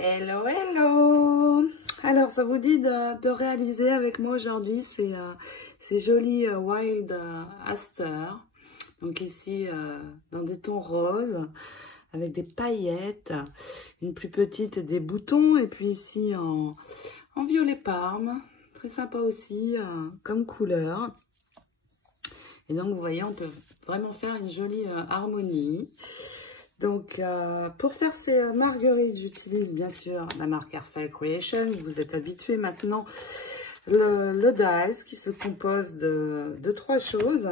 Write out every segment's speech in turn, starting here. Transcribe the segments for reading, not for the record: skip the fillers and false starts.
Hello, hello! Alors, ça vous dit de réaliser avec moi aujourd'hui ces jolis Wild Aster. Donc ici, dans des tons roses, avec des paillettes, une plus petite des boutons, et puis ici en violet parme. Très sympa aussi, comme couleur. Et donc, vous voyez, on peut vraiment faire une jolie harmonie. Donc, pour faire ces marguerites, j'utilise bien sûr la marque Airfile Creation. Vous êtes habitués maintenant. Le dies qui se compose de trois choses.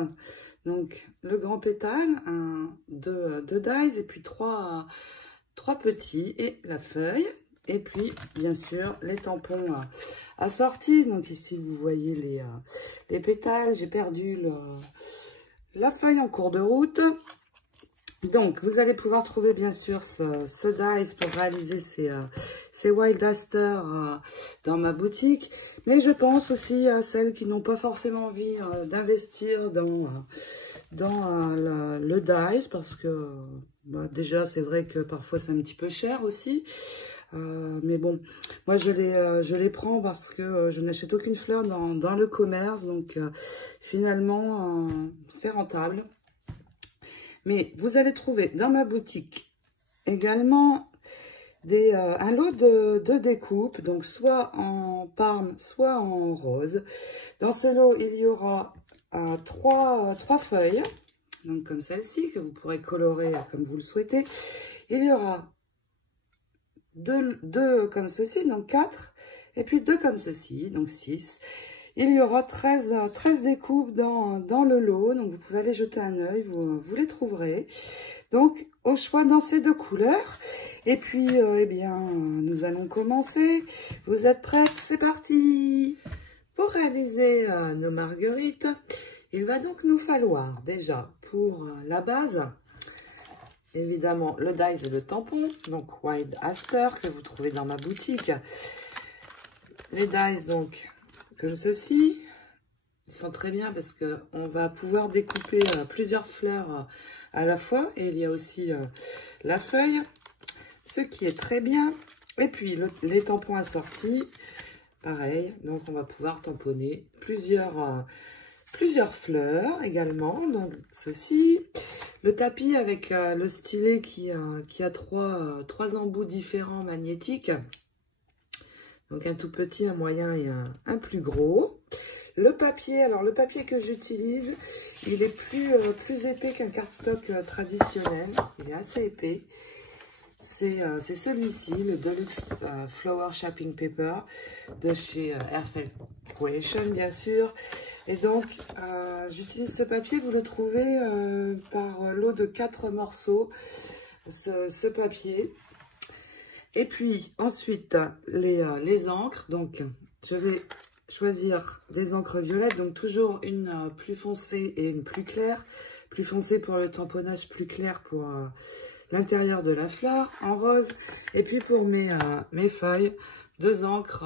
Donc, le grand pétale, deux dies et puis trois petits et la feuille. Et puis, bien sûr, les tampons assortis. Donc, ici, vous voyez les pétales. J'ai perdu la feuille en cours de route. Donc, vous allez pouvoir trouver, bien sûr, ce dies pour réaliser ces Wild Aster dans ma boutique. Mais je pense aussi à celles qui n'ont pas forcément envie d'investir dans le dies. Parce que, déjà, c'est vrai que parfois, c'est un petit peu cher aussi. Mais bon, moi, je les prends parce que je n'achète aucune fleur dans le commerce. Donc, finalement, c'est rentable. Mais vous allez trouver dans ma boutique également un lot de découpes, donc soit en parme, soit en rose. Dans ce lot, il y aura trois feuilles, donc comme celle-ci, que vous pourrez colorer comme vous le souhaitez. Il y aura deux comme ceci, donc 4, et puis 2 comme ceci, donc 6. Il y aura 13 découpes dans le lot, donc vous pouvez aller jeter un œil, vous les trouverez. Donc, au choix dans ces deux couleurs. Et puis, eh bien, nous allons commencer. Vous êtes prêts? C'est parti! Pour réaliser nos marguerites, il va donc nous falloir déjà, pour la base, évidemment, le dies et le tampon, donc Wild Aster, que vous trouvez dans ma boutique. Les dies, donc, comme ceci, ils sont très bien parce qu'on va pouvoir découper plusieurs fleurs à la fois. Et il y a aussi la feuille, ce qui est très bien. Et puis les tampons assortis, pareil. Donc on va pouvoir tamponner plusieurs fleurs également. Donc ceci, le tapis avec le stylet qui a trois embouts différents magnétiques. Donc un tout petit, un moyen et un plus gros. Le papier, alors le papier que j'utilise, il est plus épais qu'un cardstock traditionnel. Il est assez épais. C'est celui-ci, le Deluxe Flower Shaping Paper de chez Airfile Creation, bien sûr. Et donc, j'utilise ce papier, vous le trouvez par lot de 4 morceaux, ce papier. Et puis, ensuite, les encres. Donc, je vais choisir des encres violettes. Donc, toujours une plus foncée et une plus claire. Plus foncée pour le tamponnage, plus clair pour l'intérieur de la fleur, en rose. Et puis, pour mes feuilles, 2 encres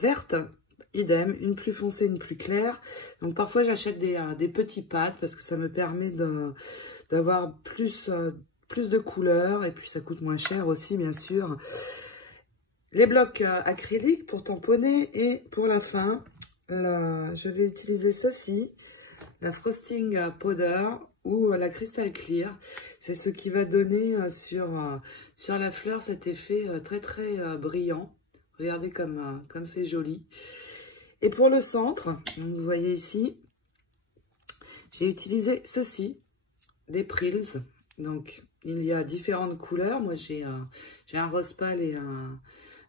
vertes. Idem, une plus foncée, une plus claire. Donc, parfois, j'achète des petits pads parce que ça me permet d'avoir plus de couleurs et puis ça coûte moins cher aussi, bien sûr. Les blocs acryliques pour tamponner et pour la fin, je vais utiliser ceci, la Frosting Powder ou la Crystal Clear. C'est ce qui va donner sur la fleur cet effet très brillant. Regardez comme c'est joli. Et pour le centre, vous voyez ici, j'ai utilisé ceci, des Prills. Donc, il y a différentes couleurs. Moi, j'ai un rose pâle et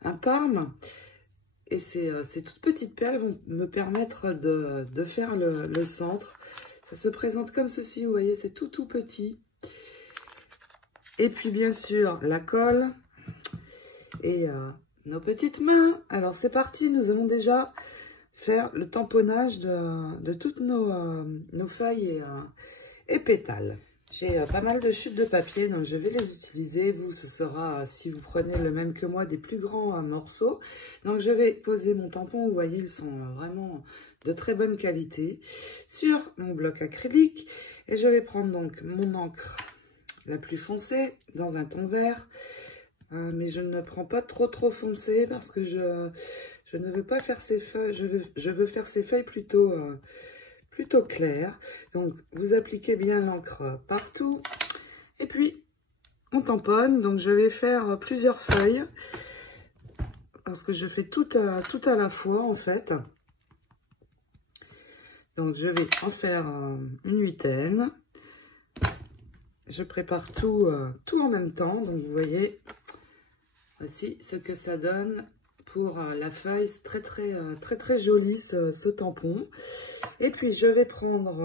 un parme. Et ces toutes petites perles vont me permettre de faire le centre. Ça se présente comme ceci, vous voyez, c'est tout petit. Et puis, bien sûr, la colle et nos petites mains. Alors, c'est parti, nous allons déjà faire le tamponnage de toutes nos feuilles et pétales. J'ai pas mal de chutes de papier, donc je vais les utiliser. Vous, ce sera, si vous prenez le même que moi, des plus grands morceaux. Donc, je vais poser mon tampon. Vous voyez, ils sont vraiment de très bonne qualité sur mon bloc acrylique. Et je vais prendre donc mon encre la plus foncée dans un ton vert. mais je ne prends pas trop foncé parce que je ne veux pas faire ces feuilles, je veux faire ces feuilles plutôt claires. Donc vous appliquez bien l'encre partout et puis on tamponne. Donc je vais faire plusieurs feuilles parce que je fais tout à la fois en fait. Donc je vais en faire une huitaine. Je prépare tout en même temps. Donc vous voyez, voici ce que ça donne pour la feuille. C'est très joli ce tampon. Et puis je vais prendre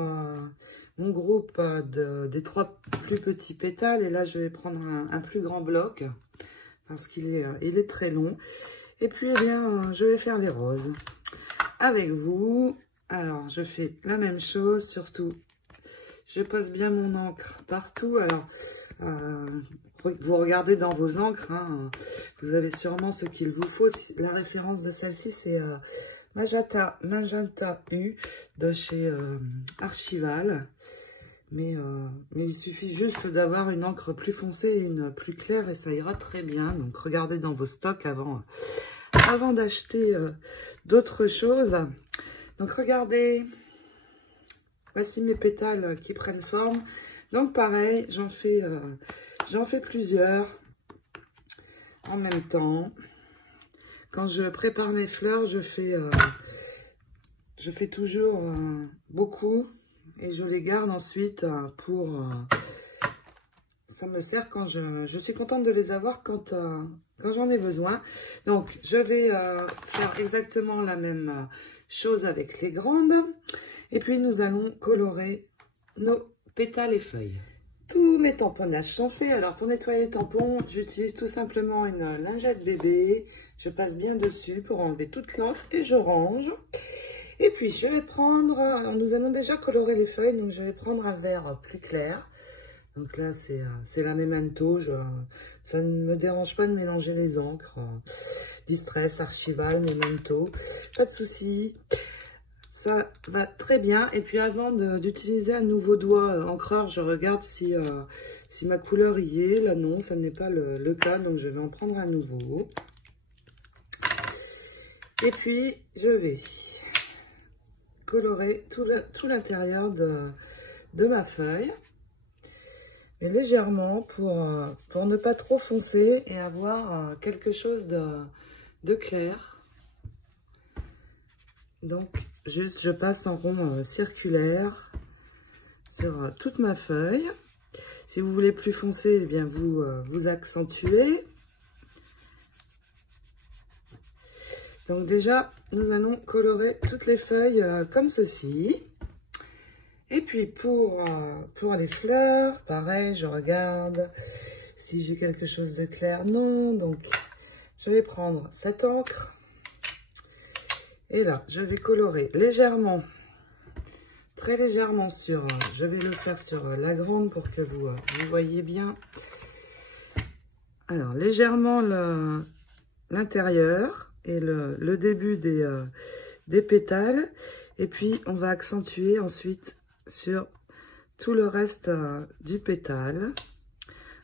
mon groupe des 3 plus petits pétales. Et là je vais prendre un plus grand bloc parce qu'il est très long. Et puis eh bien je vais faire les roses avec vous. Alors je fais la même chose, surtout je pose bien mon encre partout. Alors vous regardez dans vos encres, hein, vous avez sûrement ce qu'il vous faut. La référence de celle-ci c'est Magenta U de chez Archival. Mais il suffit juste d'avoir une encre plus foncée et une plus claire et ça ira très bien. Donc regardez dans vos stocks avant d'acheter d'autres choses. Donc regardez, voici mes pétales qui prennent forme. Donc pareil, j'en fais plusieurs en même temps. Quand je prépare mes fleurs, je fais toujours beaucoup et je les garde ensuite pour... ça me sert quand je suis contente de les avoir quand j'en ai besoin. Donc je vais faire exactement la même chose avec les grandes. Et puis nous allons colorer nos pétales et feuilles. Tous mes tamponnages sont faits. Alors pour nettoyer les tampons, j'utilise tout simplement une lingette bébé. Je passe bien dessus pour enlever toute l'encre et je range. Et puis je vais prendre, nous allons déjà colorer les feuilles, donc je vais prendre un vert plus clair. Donc là c'est la Memento, ça ne me dérange pas de mélanger les encres. Distress, Archival, Memento, pas de souci. Ça va très bien. Et puis avant d'utiliser un nouveau doigt encreur, je regarde si ma couleur y est. Là non, ça n'est pas le cas, donc je vais en prendre un nouveau. Et puis je vais colorer tout l'intérieur de ma feuille. Mais légèrement pour ne pas trop foncer et avoir quelque chose de clair. Donc juste je passe en rond circulaire sur toute ma feuille. Si vous voulez plus foncé, eh bien vous accentuez. Donc déjà nous allons colorer toutes les feuilles comme ceci. Et puis pour les fleurs, pareil, je regarde si j'ai quelque chose de clair. Non, donc je vais prendre cette encre. Et là, je vais colorer légèrement, très légèrement sur... Je vais le faire sur la grande pour que vous voyez bien. Alors, légèrement l'intérieur et le début des pétales. Et puis, on va accentuer ensuite sur tout le reste du pétale.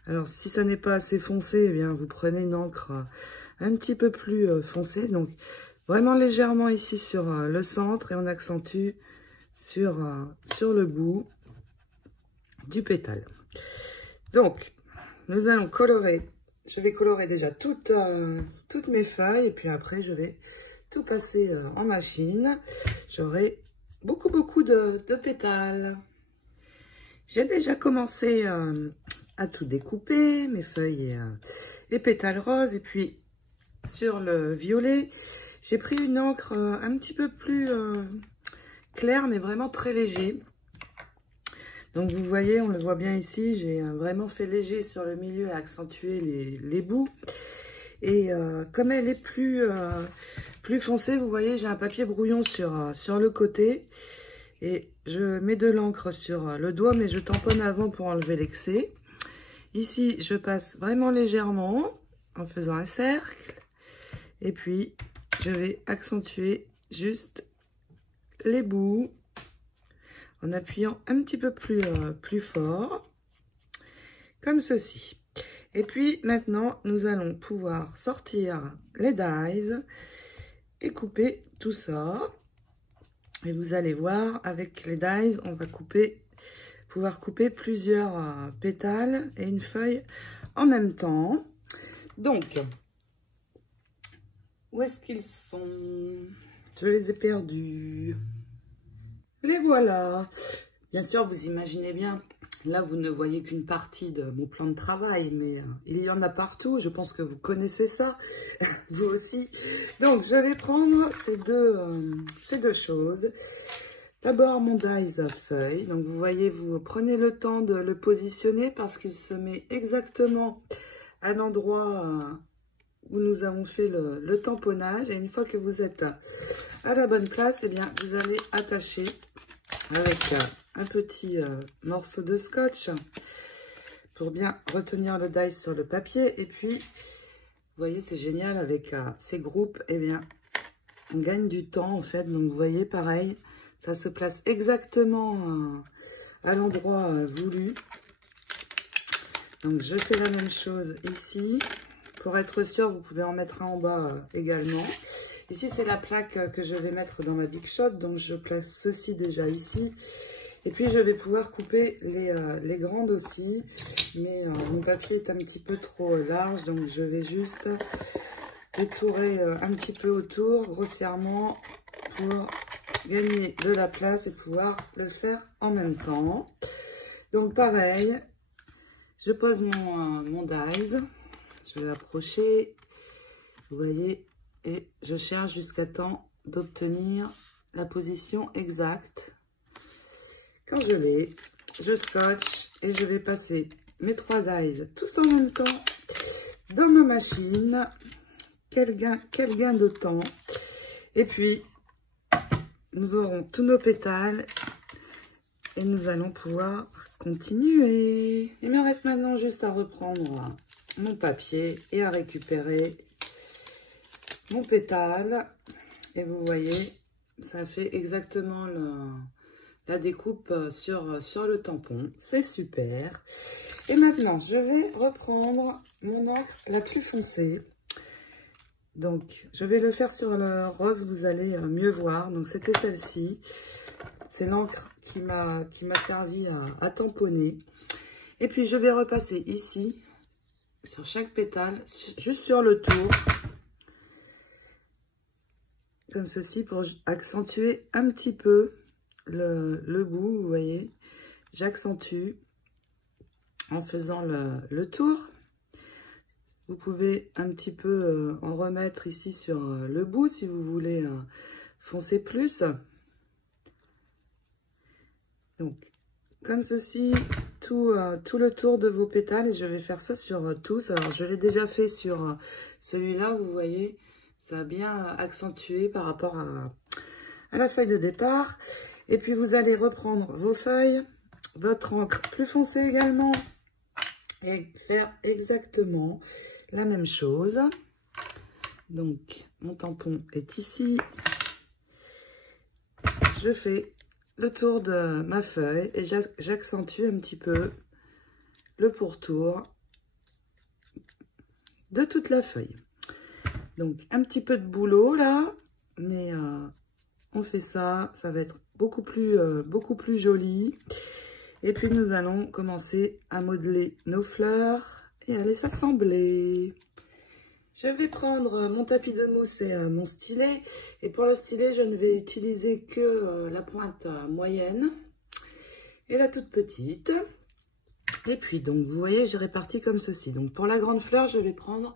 Alors si ça n'est pas assez foncé, eh bien vous prenez une encre un petit peu plus foncée, donc vraiment légèrement ici sur le centre et on accentue sur le bout du pétale. Donc nous allons colorer, je vais colorer déjà toutes mes feuilles et puis après je vais tout passer en machine. J'aurai beaucoup de pétales. J'ai déjà commencé à tout découper, mes feuilles et pétales roses. Et puis sur le violet, j'ai pris une encre un petit peu plus claire, mais vraiment très léger. Donc vous voyez, on le voit bien ici, j'ai vraiment fait léger sur le milieu et accentué les bouts. Et comme elle est plus foncée, vous voyez, j'ai un papier brouillon sur le côté. Et je mets de l'encre sur le doigt, mais je tamponne avant pour enlever l'excès. Ici, je passe vraiment légèrement en faisant un cercle. Et puis, je vais accentuer juste les bouts en appuyant un petit peu plus fort, comme ceci. Et puis maintenant, nous allons pouvoir sortir les dies et couper tout ça. Et vous allez voir, avec les dies, on va pouvoir couper plusieurs pétales et une feuille en même temps. Donc, où est-ce qu'ils sont? Je les ai perdus. Les voilà. Bien sûr, vous imaginez bien, là, vous ne voyez qu'une partie de mon plan de travail, mais il y en a partout. Je pense que vous connaissez ça, vous aussi. Donc, je vais prendre ces deux choses. D'abord, mon dies feuille. Donc, vous voyez, vous prenez le temps de le positionner parce qu'il se met exactement à l'endroit où nous avons fait le tamponnage. Et une fois que vous êtes à la bonne place, eh bien, vous allez attacher avec un petit morceau de scotch pour bien retenir le dies sur le papier. Et puis, vous voyez, c'est génial avec ces groupes, eh bien, on gagne du temps en fait. Donc, vous voyez, pareil, ça se place exactement à l'endroit voulu. Donc, je fais la même chose ici. Pour être sûr, vous pouvez en mettre un en bas également. Ici, c'est la plaque que je vais mettre dans ma Big Shot. Donc, je place ceci déjà ici. Et puis, je vais pouvoir couper les grandes aussi. Mais mon papier est un petit peu trop large. Donc, je vais juste étourer un petit peu autour, grossièrement, pour gagner de la place et pouvoir le faire en même temps. Donc, pareil, je pose mon dies. Je vais l'approcher. Vous voyez, et je cherche jusqu'à temps d'obtenir la position exacte. Quand je l'ai, je scotche et je vais passer mes 3 dies tous en même temps dans ma machine. Quel gain de temps. Et puis, nous aurons tous nos pétales et nous allons pouvoir continuer. Il me reste maintenant juste à reprendre mon papier et à récupérer mon pétale. Et vous voyez, ça fait exactement la découpe sur le tampon. C'est super. Et maintenant, je vais reprendre mon encre la plus foncée. Donc, je vais le faire sur le rose, vous allez mieux voir. Donc, c'était celle-ci. C'est l'encre qui m'a servi à tamponner. Et puis, je vais repasser ici, sur chaque pétale, juste sur le tour. Comme ceci, pour accentuer un petit peu le bout, vous voyez. J'accentue en faisant le tour. Vous pouvez un petit peu en remettre ici sur le bout si vous voulez foncer plus. Donc, comme ceci, tout le tour de vos pétales. Et je vais faire ça sur tous. Alors, je l'ai déjà fait sur celui-là, vous voyez. Ça a bien accentué par rapport à la feuille de départ. Et puis, vous allez reprendre vos feuilles, votre encre plus foncée également. Et faire exactement la même chose. Donc, mon tampon est ici. Je fais le tour de ma feuille et j'accentue un petit peu le pourtour de toute la feuille. Donc, un petit peu de boulot là, mais on fait ça, ça va être beaucoup plus joli. Et puis, nous allons commencer à modeler nos fleurs et à les assembler. Je vais prendre mon tapis de mousse et mon stylet. Et pour le stylet, je ne vais utiliser que la pointe moyenne et la toute petite. Et puis, donc, vous voyez, j'ai réparti comme ceci. Donc, pour la grande fleur, je vais prendre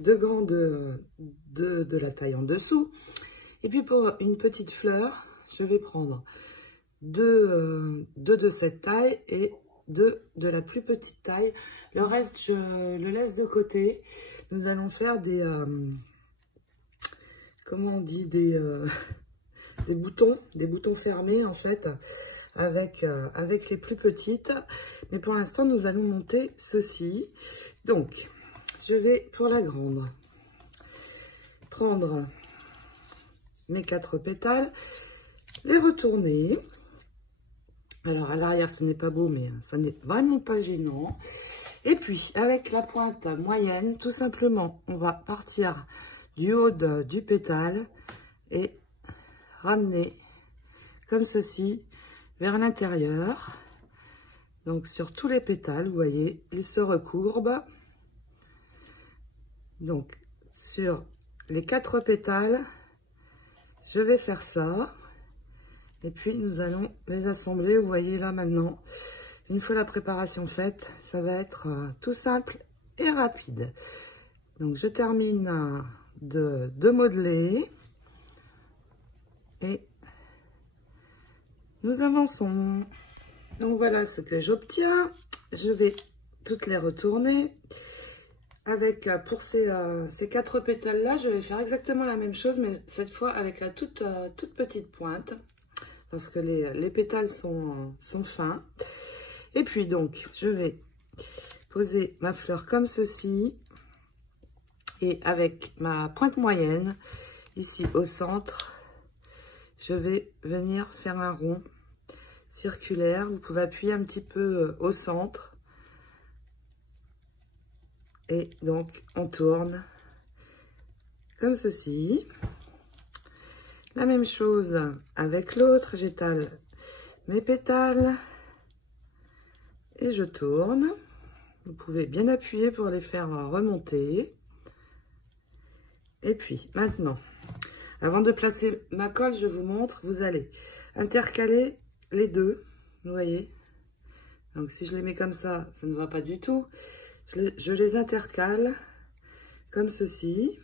2 gants de la taille en dessous. Et puis, pour une petite fleur, je vais prendre 2 de cette taille et 2 de la plus petite taille. Le reste, je le laisse de côté. Nous allons faire des, comment on dit, des boutons fermés en fait, avec les plus petites. Mais pour l'instant, nous allons monter ceci. Donc, je vais pour la grande prendre mes 4 pétales, les retourner. Alors, à l'arrière, ce n'est pas beau, mais ça n'est vraiment pas gênant. Et puis, avec la pointe moyenne, tout simplement, on va partir du haut du pétale et ramener comme ceci vers l'intérieur. Donc, sur tous les pétales, vous voyez, ils se recourbent. Donc, sur les 4 pétales, je vais faire ça. Et puis, nous allons les assembler. Vous voyez là maintenant, une fois la préparation faite, ça va être tout simple et rapide. Donc, je termine de modeler. Et nous avançons. Donc, voilà ce que j'obtiens. Je vais toutes les retourner. Avec, pour ces 4 pétales-là, je vais faire exactement la même chose, mais cette fois avec la toute petite pointe. Parce que les pétales sont fins. Et puis donc, je vais poser ma fleur comme ceci. Et avec ma pointe moyenne, ici au centre, je vais venir faire un rond circulaire. Vous pouvez appuyer un petit peu au centre. Et donc, on tourne comme ceci. La même chose avec l'autre. J'étale mes pétales et je tourne. Vous pouvez bien appuyer pour les faire remonter. Et puis, maintenant, avant de placer ma colle, je vous montre, vous allez intercaler les deux. Vous voyez? Donc, si je les mets comme ça ne va pas du tout. Je les intercale comme ceci.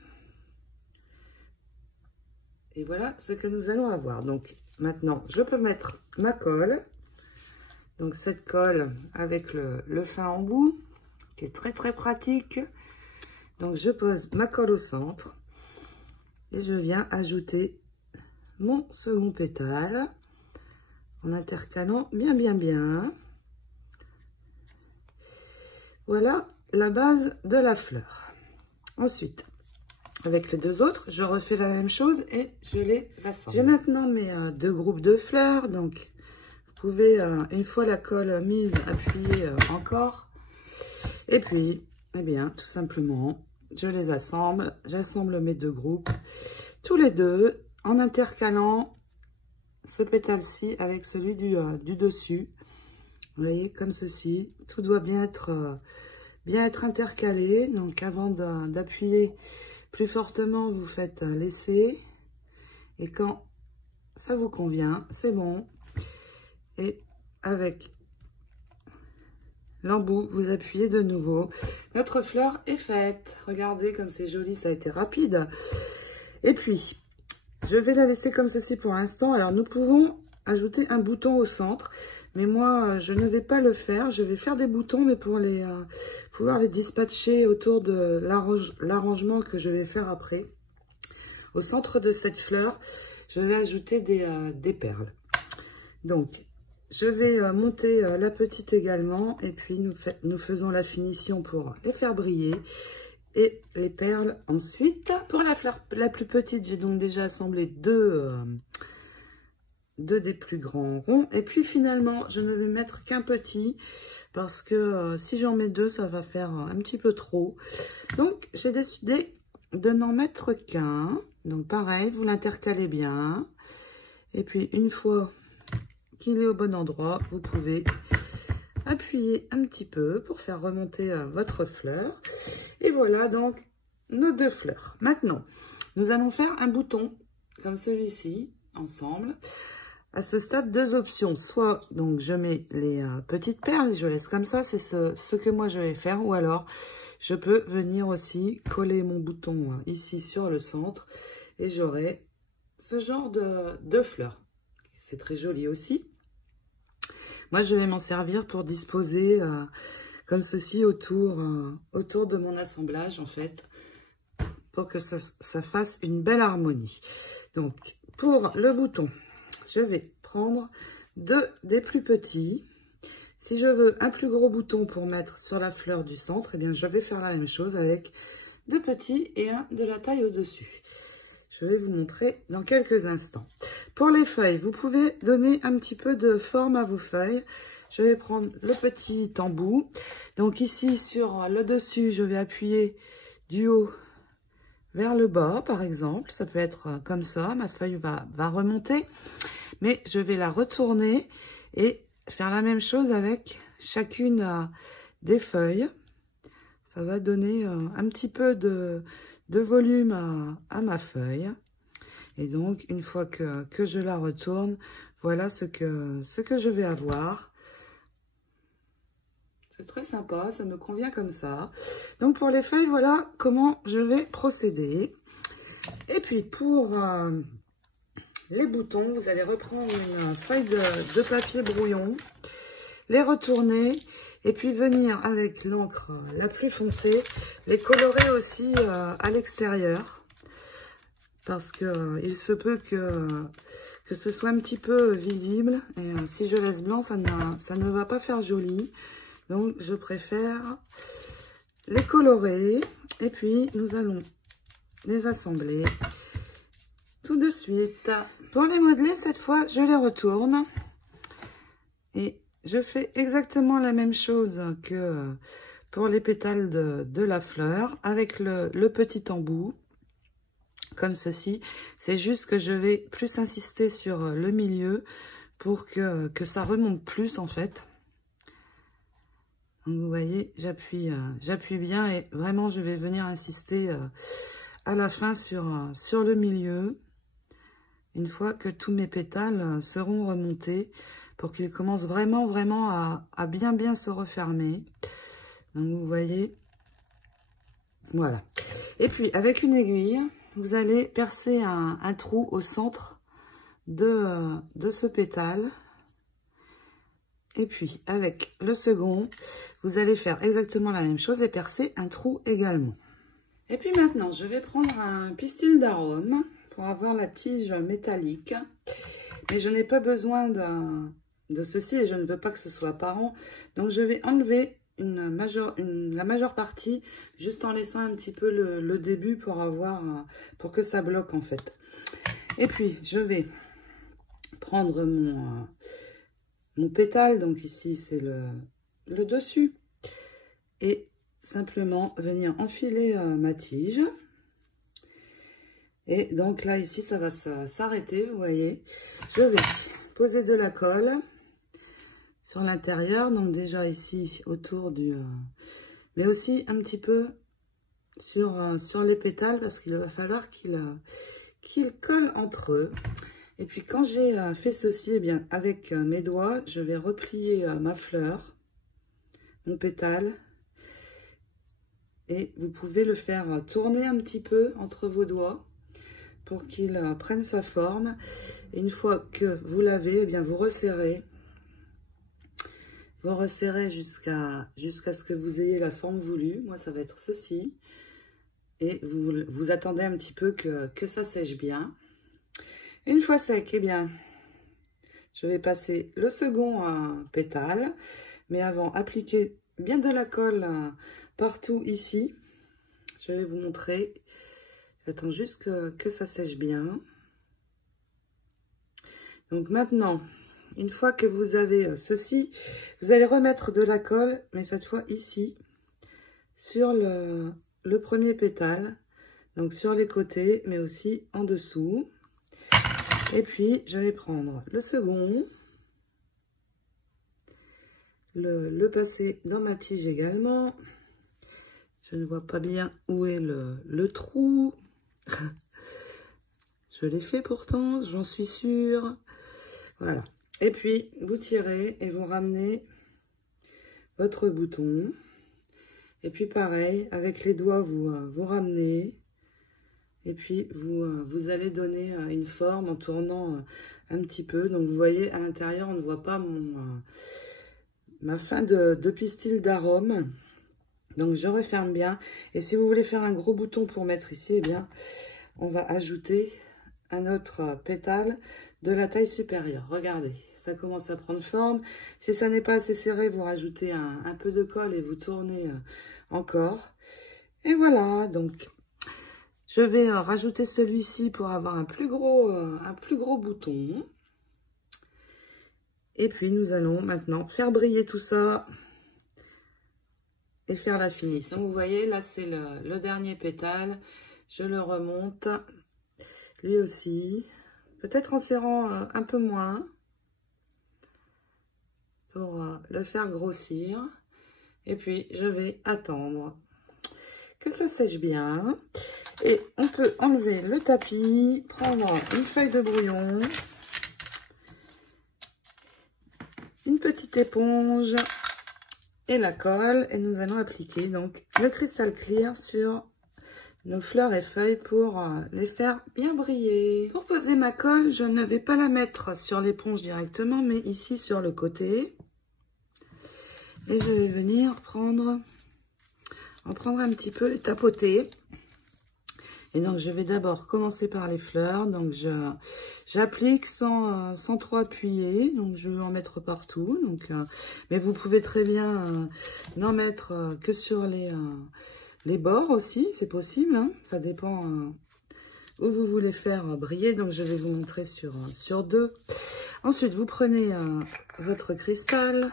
Et voilà ce que nous allons avoir. Donc maintenant, je peux mettre ma colle. Donc cette colle avec le fin embout, qui est très pratique. Donc je pose ma colle au centre. Et je viens ajouter mon second pétale. En intercalant bien. Voilà la base de la fleur. Ensuite, avec les 2 autres, je refais la même chose et je les assemble. J'ai maintenant mes 2 groupes de fleurs. Donc, vous pouvez, une fois la colle mise, appuyer encore. Et puis, eh bien, tout simplement, je les assemble. J'assemble mes 2 groupes, tous les 2, en intercalant ce pétale-ci avec celui du dessus. Vous voyez, comme ceci. Tout doit bien être intercalé. Donc, avant d'appuyer plus fortement, vous faites l'essai. Et quand ça vous convient, c'est bon. Et avec l'embout, vous appuyez de nouveau. Notre fleur est faite. Regardez comme c'est joli, ça a été rapide. Et puis, je vais la laisser comme ceci pour l'instant. Alors, nous pouvons ajouter un bouton au centre. Mais moi, je ne vais pas le faire. Je vais faire des boutons, mais pour pouvoir les dispatcher autour de l'arrangement que je vais faire après. Au centre de cette fleur, je vais ajouter des perles. Donc, je vais monter la petite également. Et puis, nous faisons la finition pour les faire briller. Et les perles ensuite. Pour la fleur la plus petite, j'ai donc déjà assemblé deux des plus grands ronds. Et puis finalement, je ne vais mettre qu'un petit parce que si j'en mets 2, ça va faire un petit peu trop. Donc, j'ai décidé de n'en mettre qu'un. Donc, pareil, vous l'intercalez bien. Et puis, une fois qu'il est au bon endroit, vous pouvez appuyer un petit peu pour faire remonter votre fleur. Et voilà donc nos 2 fleurs. Maintenant, nous allons faire un bouton comme celui-ci ensemble. À ce stade, 2 options. Soit, donc, je mets les petites perles et je laisse comme ça. C'est ce que moi, je vais faire. Ou alors, je peux venir aussi coller mon bouton ici sur le centre. Et j'aurai ce genre de fleurs. C'est très joli aussi. Moi, je vais m'en servir pour disposer comme ceci autour de mon assemblage, en fait. Pour que ça fasse une belle harmonie. Donc, pour le bouton, je vais prendre 2 des plus petits. Si je veux un plus gros bouton pour mettre sur la fleur du centre, eh bien, je vais faire la même chose avec 2 petits et un de la taille au-dessus. Je vais vous montrer dans quelques instants. Pour les feuilles, vous pouvez donner un petit peu de forme à vos feuilles. je vais prendre le petit embout. Donc ici, sur le dessus, je vais appuyer du haut vers le bas, par exemple. Ça peut être comme ça, ma feuille va remonter. Mais je vais la retourner et faire la même chose avec chacune des feuilles. Ça va donner un petit peu de volume à ma feuille. Et donc, une fois que je la retourne, voilà ce que je vais avoir. C'est très sympa, ça me convient comme ça. Donc, pour les feuilles, voilà comment je vais procéder. Et puis, pour les boutons, vous allez reprendre une feuille de papier brouillon, les retourner et puis venir avec l'encre la plus foncée, les colorer aussi à l'extérieur parce que il se peut que ce soit un petit peu visible et si je laisse blanc, ça ne va pas faire joli. Donc je préfère les colorer et puis nous allons les assembler tout de suite. Pour les modeler, cette fois, je les retourne et je fais exactement la même chose que pour les pétales de la fleur avec le petit embout, comme ceci. C'est juste que je vais plus insister sur le milieu pour que ça remonte plus en fait. Donc, vous voyez, j'appuie bien et vraiment je vais venir insister à la fin sur le milieu. Une fois que tous mes pétales seront remontés pour qu'ils commencent vraiment à bien se refermer. Donc vous voyez, voilà. Et puis avec une aiguille, vous allez percer un trou au centre de ce pétale. Et puis avec le second, vous allez faire exactement la même chose et percer un trou également. Et puis maintenant, je vais prendre un pistil d'arôme pour avoir la tige métallique. Mais je n'ai pas besoin de ceci et je ne veux pas que ce soit apparent. Donc je vais enlever la majeure partie juste en laissant un petit peu le début pour que ça bloque en fait. Et puis je vais prendre mon pétale. Donc ici c'est le dessus. Et simplement venir enfiler ma tige. Et donc là, ici, ça va s'arrêter, vous voyez. Je vais poser de la colle sur l'intérieur. Donc déjà ici, autour du... mais aussi un petit peu sur les pétales parce qu'il va falloir qu'ils collent entre eux. Et puis quand j'ai fait ceci, eh bien, avec mes doigts, je vais replier ma fleur, mon pétale. Et vous pouvez le faire tourner un petit peu entre vos doigts pour qu'il prenne sa forme. Et une fois que vous l'avez, eh bien vous resserrez. Vous resserrez jusqu'à ce que vous ayez la forme voulue. Moi, ça va être ceci. Et vous attendez un petit peu que ça sèche bien. Une fois sec, eh bien, je vais passer le second pétale. Mais avant, appliquez bien de la colle partout ici. Je vais vous montrer. J'attends juste que ça sèche bien. Donc maintenant, une fois que vous avez ceci, vous allez remettre de la colle, mais cette fois ici, sur le premier pétale. Donc sur les côtés, mais aussi en dessous. Et puis, je vais prendre le second. Le passer dans ma tige également. Je ne vois pas bien où est le trou. Je l'ai fait pourtant, j'en suis sûre. Voilà. Et puis, vous tirez et vous ramenez votre bouton. Et puis, pareil, avec les doigts, vous ramenez. Et puis, vous allez donner une forme en tournant un petit peu. Donc, vous voyez, à l'intérieur, on ne voit pas ma fin de pistil d'arôme. Donc, je referme bien. Et si vous voulez faire un gros bouton pour mettre ici, eh bien, on va ajouter un autre pétale de la taille supérieure. Regardez, ça commence à prendre forme. Si ça n'est pas assez serré, vous rajoutez un peu de colle et vous tournez encore. Et voilà, donc je vais rajouter celui-ci pour avoir un plus gros bouton. Et puis, nous allons maintenant faire briller tout ça et faire la finition. Donc, vous voyez, là, c'est le dernier pétale. Je le remonte, lui aussi. Peut-être en serrant un peu moins pour le faire grossir. Et puis, je vais attendre que ça sèche bien. Et on peut enlever le tapis, prendre une feuille de brouillon, une petite éponge et la colle. Et nous allons appliquer donc le cristal clear sur nos fleurs et feuilles pour les faire bien briller. Pour poser ma colle, je ne vais pas la mettre sur l'éponge directement, mais ici sur le côté. Et je vais venir en prendre un petit peu et tapoter. Et donc, je vais d'abord commencer par les fleurs. Donc, j'applique sans trop appuyer. Donc, je vais en mettre partout. Donc, mais vous pouvez très bien n'en mettre que sur les bords aussi. C'est possible, hein. Ça dépend où vous voulez faire briller. Donc, je vais vous montrer sur deux. Ensuite, vous prenez votre cristal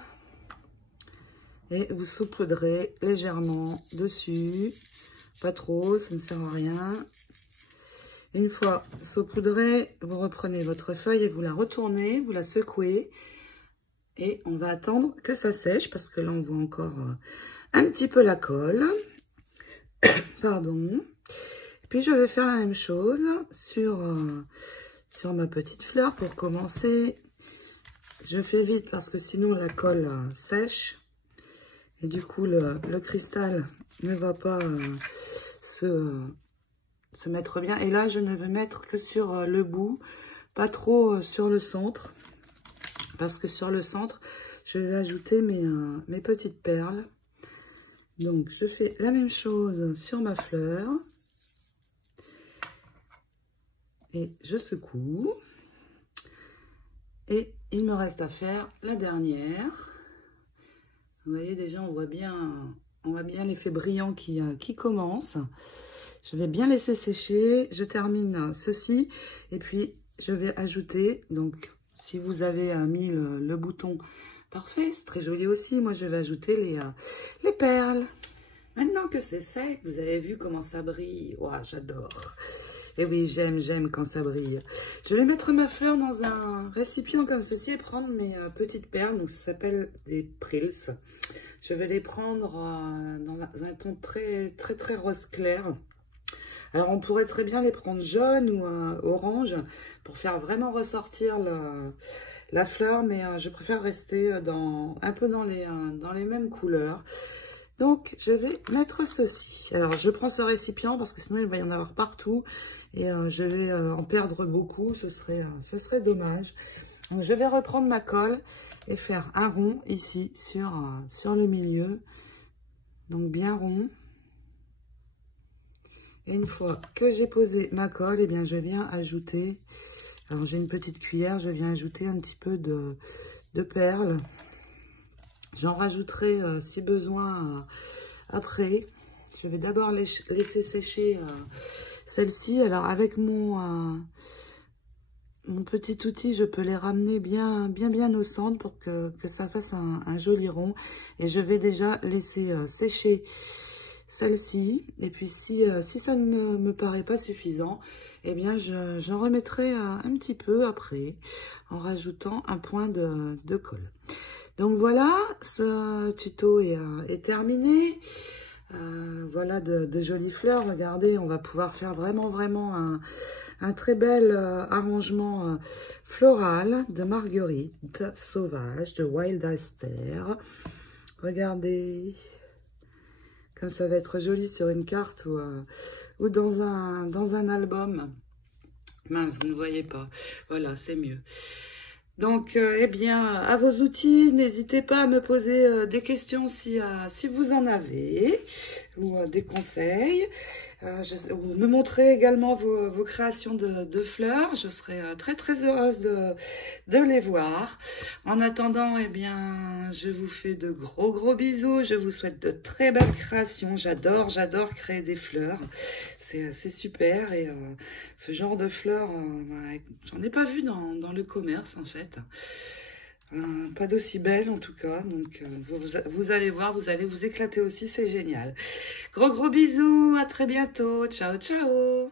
et vous saupoudrez légèrement dessus. Pas trop, ça ne sert à rien. Une fois saupoudré, vous reprenez votre feuille et vous la retournez, vous la secouez. Et on va attendre que ça sèche parce que là, on voit encore un petit peu la colle. Pardon. Puis, je vais faire la même chose sur ma petite fleur pour commencer. Je fais vite parce que sinon, la colle sèche. Et du coup, le cristal ne va pas se mettre bien. Et là, je ne vais mettre que sur le bout, pas trop sur le centre. Parce que sur le centre, je vais ajouter mes petites perles. Donc, je fais la même chose sur ma fleur. Et je secoue. Et il me reste à faire la dernière. Vous voyez, déjà, on voit bien l'effet brillant qui commence. Je vais bien laisser sécher. Je termine ceci. Et puis, je vais ajouter, donc, si vous avez mis le bouton, parfait, c'est très joli aussi. Moi, je vais ajouter les perles. Maintenant que c'est sec, vous avez vu comment ça brille. Ouah, j'adore. Et oui, j'aime quand ça brille. Je vais mettre ma fleur dans un récipient comme ceci et prendre mes petites perles. Donc, ça s'appelle des Prills. Je vais les prendre dans un ton très rose clair. Alors, on pourrait très bien les prendre jaunes ou orange pour faire vraiment ressortir la fleur. Mais je préfère rester un peu dans les mêmes couleurs. Donc, je vais mettre ceci. Alors, je prends ce récipient parce que sinon, il va y en avoir partout. Et je vais en perdre beaucoup. Ce serait dommage. Donc, je vais reprendre ma colle et faire un rond ici sur le milieu. Donc, bien rond. Et une fois que j'ai posé ma colle, eh bien, je viens ajouter... Alors, j'ai une petite cuillère. Je viens ajouter un petit peu de perles. J'en rajouterai si besoin après. Je vais d'abord laisser sécher celle-ci. Alors avec mon petit outil, je peux les ramener bien au centre pour que ça fasse un joli rond. Et je vais déjà laisser sécher celle-ci. Et puis si ça ne me paraît pas suffisant, eh bien j'en remettrai un petit peu après en rajoutant un point de colle. Donc voilà, ce tuto est terminé. Voilà de jolies fleurs. Regardez, on va pouvoir faire vraiment un très bel arrangement floral de marguerite sauvage de Wild Aster. Regardez, comme ça va être joli sur une carte ou dans un album. Mince, vous ne voyez pas. Voilà, c'est mieux. Donc, eh bien, à vos outils, n'hésitez pas à me poser des questions si vous en avez, ou des conseils. Ou me montrer également vos créations de fleurs. Je serai très heureuse de les voir. En attendant, eh bien, je vous fais de gros bisous. Je vous souhaite de très belles créations. J'adore créer des fleurs. C'est super. Et ce genre de fleurs, j'en ai pas vu dans le commerce, en fait. Pas d'aussi belle en tout cas, donc vous allez voir, vous allez vous éclater aussi, c'est génial. Gros bisous, à très bientôt, ciao ciao.